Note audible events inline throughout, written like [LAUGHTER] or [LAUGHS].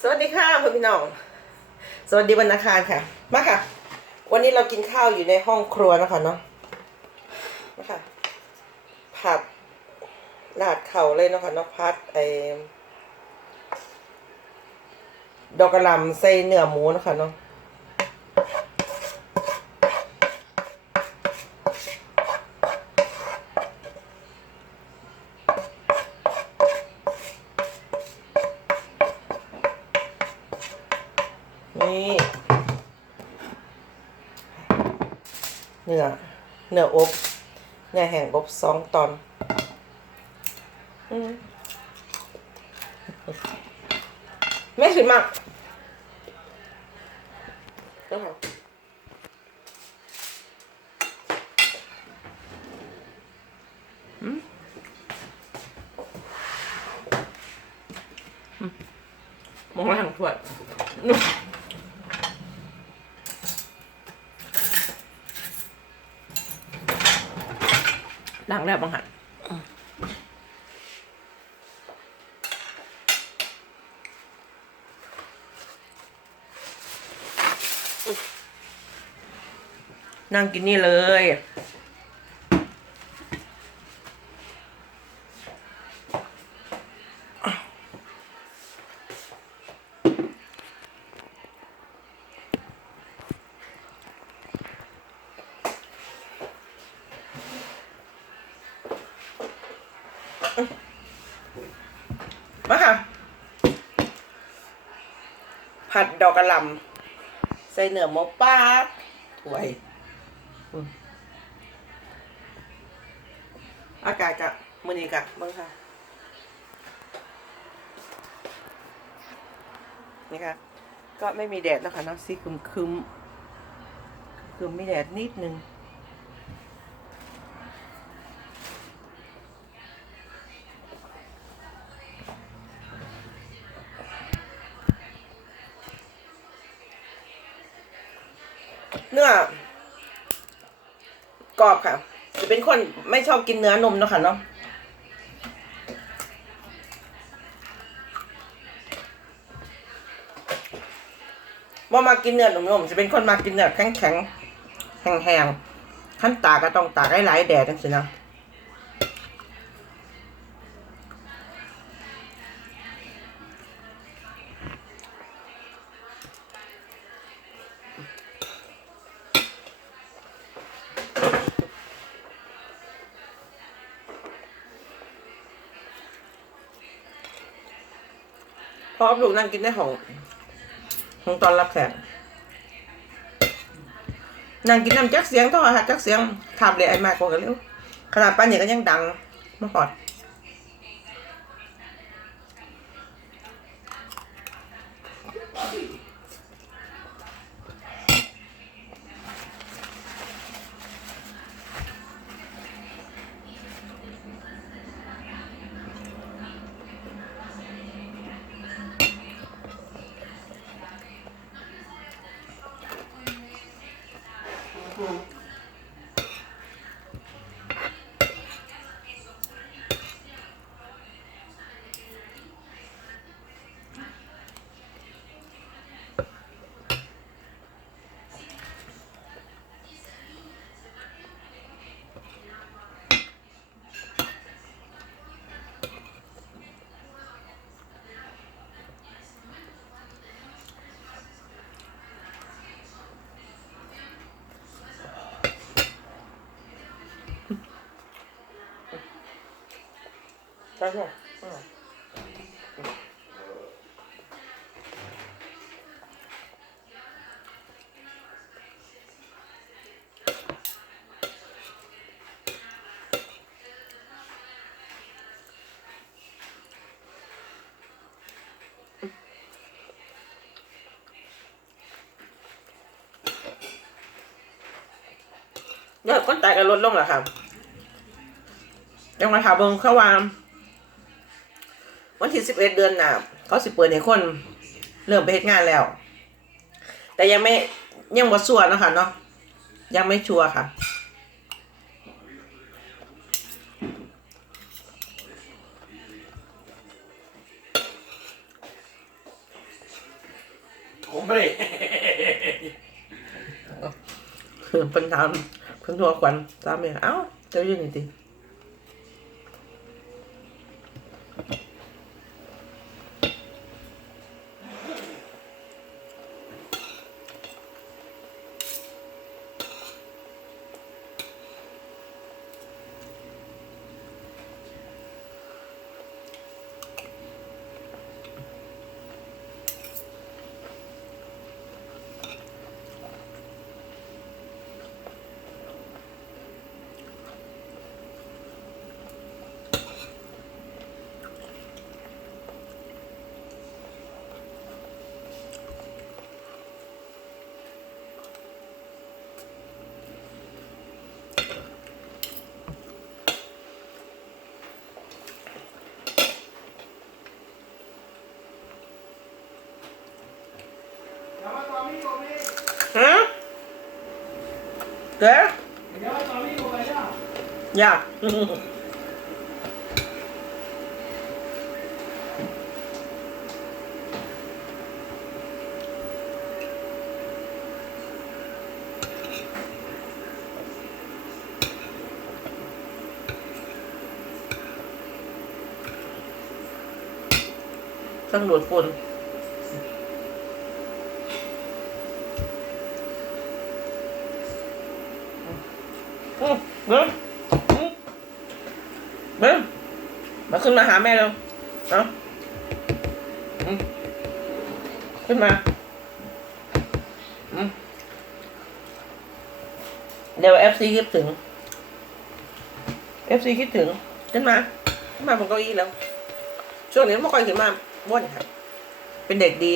สวัสดีค่ะพ่อพี่น้อง สวัสดีวันอังคารค่ะ มาค่ะ วันนี้เรากินข้าวอยู่ในห้องครัวนะคะเนาะนะคะผัดลาดเข่าเลยนะคะเนาะพัดไอดอกกระหลำใส่เนื้อหมูนะคะเนาะนี่ เนื้อเนื้ออบเนื้อแห้งอบสองตอนอืมแม่สิมากเจ้าค่ะอืมอืมมองล่างถ้วยนุ่ม ล้างแล้วบางหันนั่งกินนี่เลย มาค่ะ ผัดดอกกระหลำใส่เนื้อหมูป้าถวยอืมอากาศกะมือนี้กะมึงค่ะ นี่ค่ะ ก็ไม่มีแดดแล้วค่ะเนาะสีคึมคึมคึมมีแดดนิดนึง เนื้อกรอบค่ะ จะเป็นคนไม่ชอบกินเนื้อนมเนาะค่ะเนาะว่ามากินเนื้อนมๆจะเป็นคนมากินเนื้อแข็งแข็งๆแห้งๆขั้นตาก็ต้องตากให้หลายๆแดดจังสินะ พอลูกนั่งกินในห้องห้องตอนรับแขกนั่งกินน้ำจักเสียงโทรหัสจักเสียงถามเลยไอ้มากกว่ากันเร็วขนาดป้าเนี่ยก็ยังดังมาหอด ช่ใช่ยอดคนตายกันลดลงแล้วค่ะยังมาถามเบิ่งเข้าวาม ที่สิบเอ็ดเดือนหน้าเขาสิเปิดให้คน เริ่มไปเฮ็ดงานแล้ว แต่ยังไม่ยังบ่ชัวร์เนาะคะเนาะยังไม่ชัวร์ค่ะผมไม่ได้คือเพิ่นถามเพิ่นโทัวขวัญตามแม่เอ้าเจ้าอยู่นี่ติเดี๋ยวมาต่อพี่โยมนี่ฮะเด้ อเดี๋ยวมาต่อพี่โยมไปเนาะ อยาก ต้องดูดฝุ่นอืมเบิ้มอืมเบิ้มมาขึ้ นมาหาแม่เร็วเอาขึ้นมาเดี๋ยวเอฟซีคิดถึงเอฟซีคิดถึงขึ้นมาขึ้นมาบนเก้าอี้แล้ว ช่วงนี้ไม่ค่อยขึ้นมาบ้วนครับ เป็นเด็กดี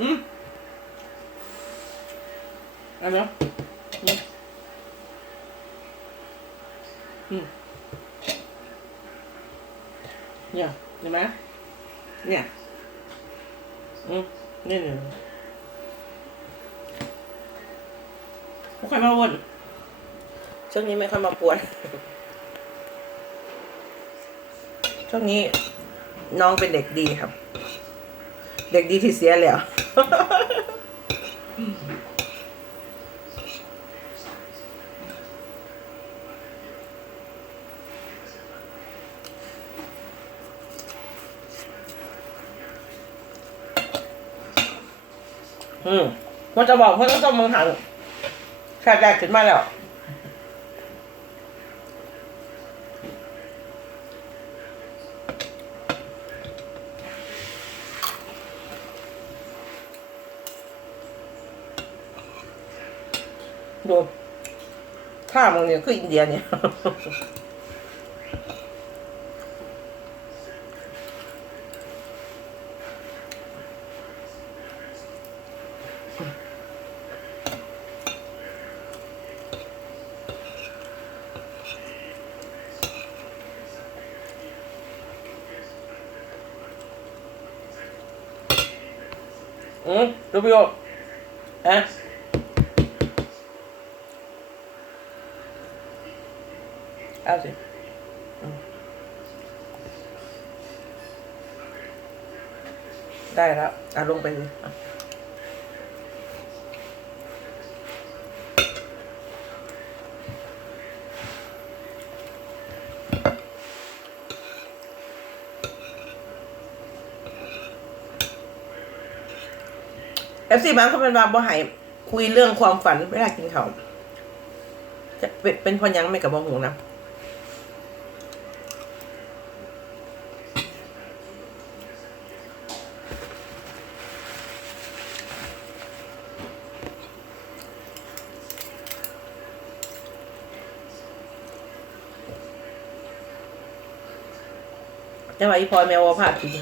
อืมเอาเนาะอืมอืมเนี่ยเห็นไหมเนี่ยอืม นี่นี่ไม่ค่อยมาวนช่วงนี้ไม่ค่อยมาปวนช่วงนี้น้องเป็นเด็กดีครับ เด็กดีที่เสียแล้ว อืมมันจะบอกเพื่อนต้องมึงหันแค่แรกขึ้นมาแล้วดูท่ามึงเนี่ยคืออินเดียเนี่ย อืมดูพี่โอฮะเอาสิได้แล้วเอาลงไปสิ เอฟซีบ้านเขาเป็นว่าบ่หายคุยเรื่องความฝันเวลากินเขาจะเป็นเป็นพอยังไม่กับบ่หูนะแต่ว่าอีพอยแมวว่าพลาดจริง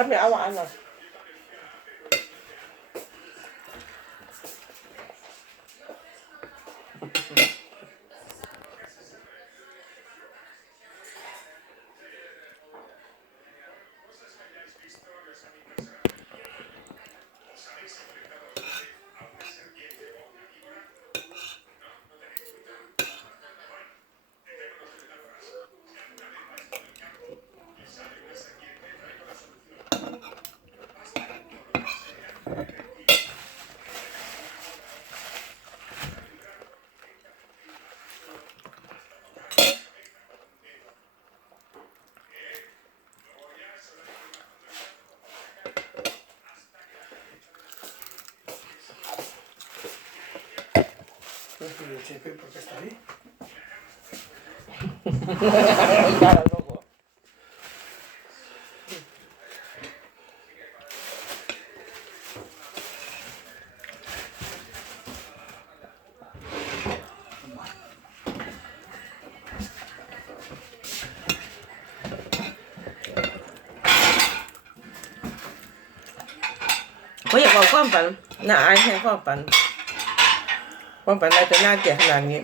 แล้วไม่เอาหวานเหรอ No sé, chefe, ¿por qué está ahí? Claro, loco. Có อยากบอก ความฝันอะไรจะน่าเกลียดขนาดนี้ เ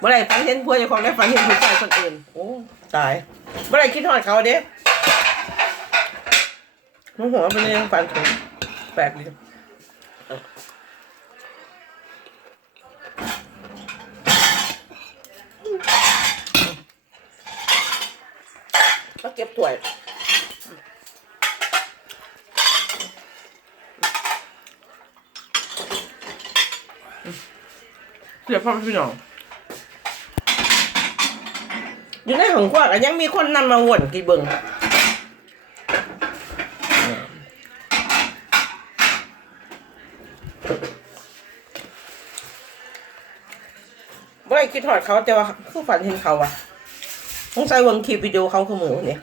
มื่อไหรฝันเห็นผัวเจ้าของได้ฝันเห็นผู้ชายคนอื่น โอ้ ตาย เมื่อไหรคิดทอดเขาเด้โมโหเป็นเรื่องฝันถึงแปลกดี ก็เก็บถ้วยเดี๋ยวพ่อพี่น้อง อยู่ในห้องครัวก็ยังมีคนนำมาวนกี่เบิงไม่ได้คิดถอดเขาแต่ว่าคือฝันเห็นเขาอะ ต้องใส่เวิงคลิปวิดีโอเขาคือหมูเนี่ย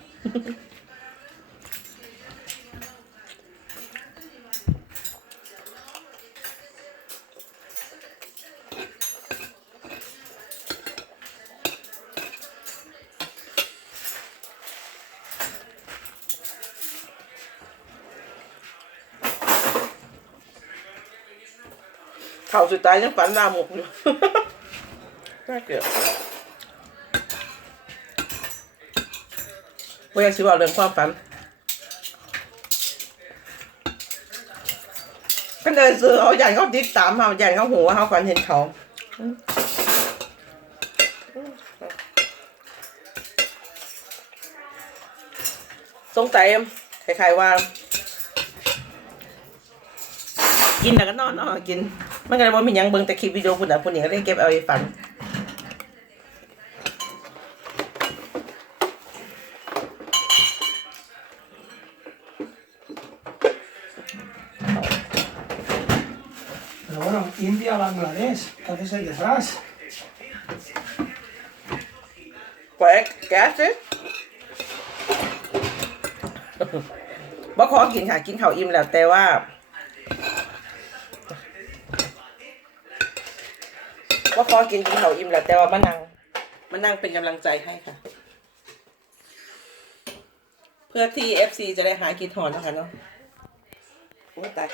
เขาสุดท้ายยังฝันลามกอยู่ น่าเกลียด ว่าอยากสิบอกเรื่องความฝันก็เดินซื้อเอาใหญ่เขาติดตามเขาใหญ่เขาหัวเขาฝันเห็นเขาสงสัยคล้ายๆว่า กินแล้วก็นอนนาะกิน มันก็เลยว่ามียังเบิ่งแต่คลิปวิดีโอพุ่นน่ะพุ่นนี่ก็เลยเก็บเอาไปฝัน India, Bangladesh, ¿qué haces ahí detrás? ปล่อยแก๊สสิบ่ขอกินค่ะ กินข้าวอิ่มแล้วแต่ว่าบ่ขอกินกินข้าวอิ่มแล้วแต่ว่ามานั่งมานั่งเป็นกำลังใจให้ค่ะ เพื่อที่ FC จะได้หายคิดถอนนะคะเนาะโอ้ยตาย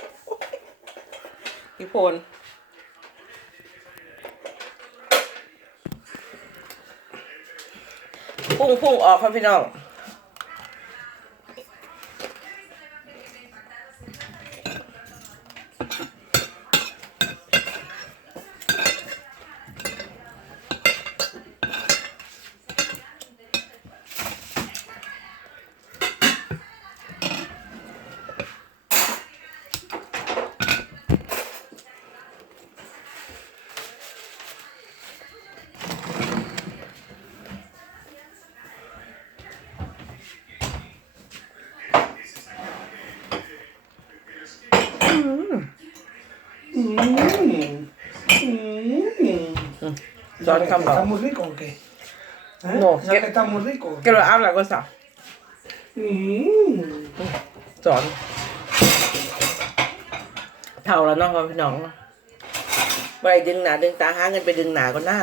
พี่โพน พุ่งพุ่งออกครับพี่น้อง Son ¿Que jamón. ¿Está muy rico o qué? ¿Eh? No, ¿Ya que- que está muy rico? Que lo habla cosa. Mm. สอนเท่าแล้วเนาะพ่อพี่น้องไปดึงหนาดึงตาหาเงินไปดึงหนาก็หน้า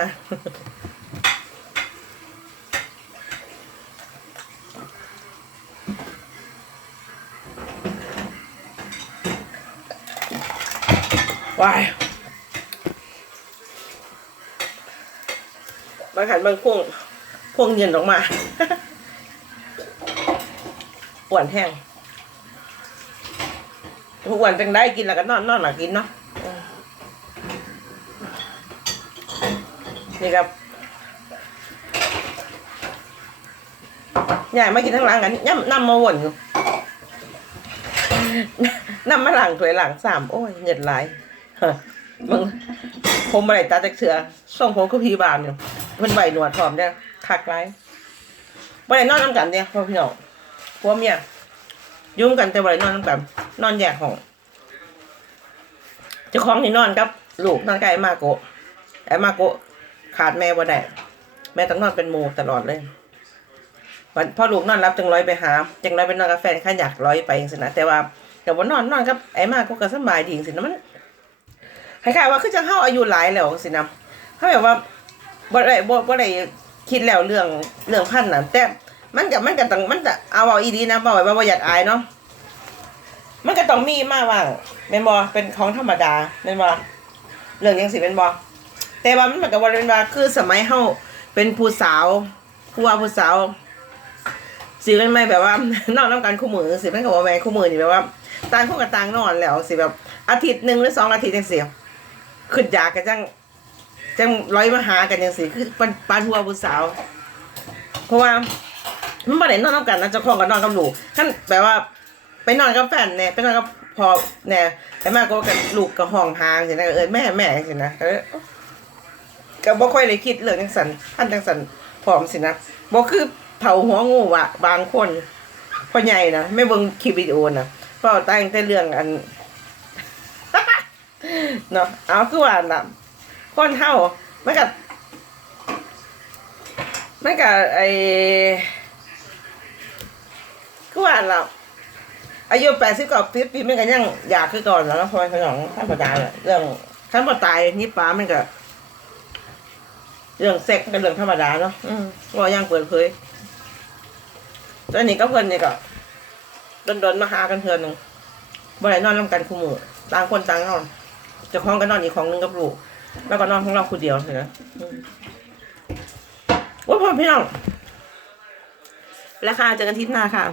วาย [LAUGHS] บางขันบางพวงพวงเย็นออกมาหวนแห้งหวานจังได้กินแล้วก็นอนนอนหลักกินเนาะนี่ครับใหญ่มากินทั้งหลังกันย่ำนำมาวนอยู่นำมาหลังถวยหลังสามโอ้ยเหงิดไหลายมึงผมอะไรตาจากเสือส่งผมก็พีบานอยู่ เพิ่นใบหนวดถอมเนี่ยคักไรบ่ได้นอนน้ำกันเนี่ยพ่อพี่น้องผัวเมียยุ่งกันแต่บ่ได้นอนน้ำกัน นอนแยกห้องเจ้าของนี่นอนกับลูกนอนกับไอ้มาโกะไอ้มาโกะขาดแม่บ่ได้แม่ต้องนอนเป็นหมูตลอดเลยวันพอลูกนอนรับจึงร้อยไปหาจึงร้อยไปนอนกับแฟนข้าอยากร้อยไปจังสินะแต่ว่าแต่ว่านอนนอนกับไอ้มาโกะก็สบายดีจังสินะมันคล้ายๆว่าคือจะเข้าอายุหลายแล้วสินะเขาแบบว่า บ่ได้บ่บ่ได้คิดแล้วเรื่องเรื่องพันน่ะแต่มันก็มันก็ต้องมันจะเอาเอาอีดีนะบ่ไว้ว่าบ่อยากอายเนาะมันก็ต้องมีมาว่างแม่นบ่เป็นของธรรมดาแม่นบ่เรื่องจังสิเป็นบ่แต่ว่ามันเหมือนกับว่าเป็นว่าคือสมัยเฮาเป็นผู้สาวผู้ว่าผู้สาวสิเป็นไม่แบบว่านอนน้ำกันคู่มือสิเป็นกับว่าแม่นคู่มือนี่แบบว่าต่างคนกับต่างนอนแล้วสิแบบอาทิตย์หนึ่งหรือสองอาทิตย์จังซี่ขึ้นยากกันจัง จังร้อยมาหากันยังสิคือปันปันหัวผู้สาว เพราะว่ามันไม่ได้นอนน้ำกันนะเจ้าของก็นอนกับลูกขั้นแปลว่า ไปนอนกับแฟนเนี่ยไปนอนกับพอเนี่ยไอ้มากก็กับลูกกับห้องหางสินะเออแม่แม่สินะก็เลยก็บ่ค่อยได้คิดเรื่องจังสันท่านจังสันพร้อมสินะบ่คือเผาหัวงูว่ะ บางคนพ่อใหญ่นะไม่เบิ่งคลิปวิดีโอนะเพราะตั้งแต่เรื่องอันเนาะเอาคือว่าน่ะ คนเฮามันก็มันก็ไอคือว่าล่ะอายุแปดสิบกว่าปีปีมันก็ยังอยากคือก่อนแล้วนะพอยขนองธรรมดาแหละเรื่องขั้นพอตายนี่ป้ามันก็เรื่องเซ็กเป็นเรื่องธรรมดาเนาะอืมว่ายังเปิดเผยตอนนี้ก็เพิ่นนี่ก็โดนมาหากันเทือนหนึ่งบ่ได้นอนนำกันคู่มือต่างคนต่างนอนจะคล้องก็นนอนอีกของนึงกับลูก แล้วก็นอนของเราคนเดียวเห็นไหมอืมว่าพ่อพี่น้องราคาเจอกันอาทิตย์หน้าค่ะ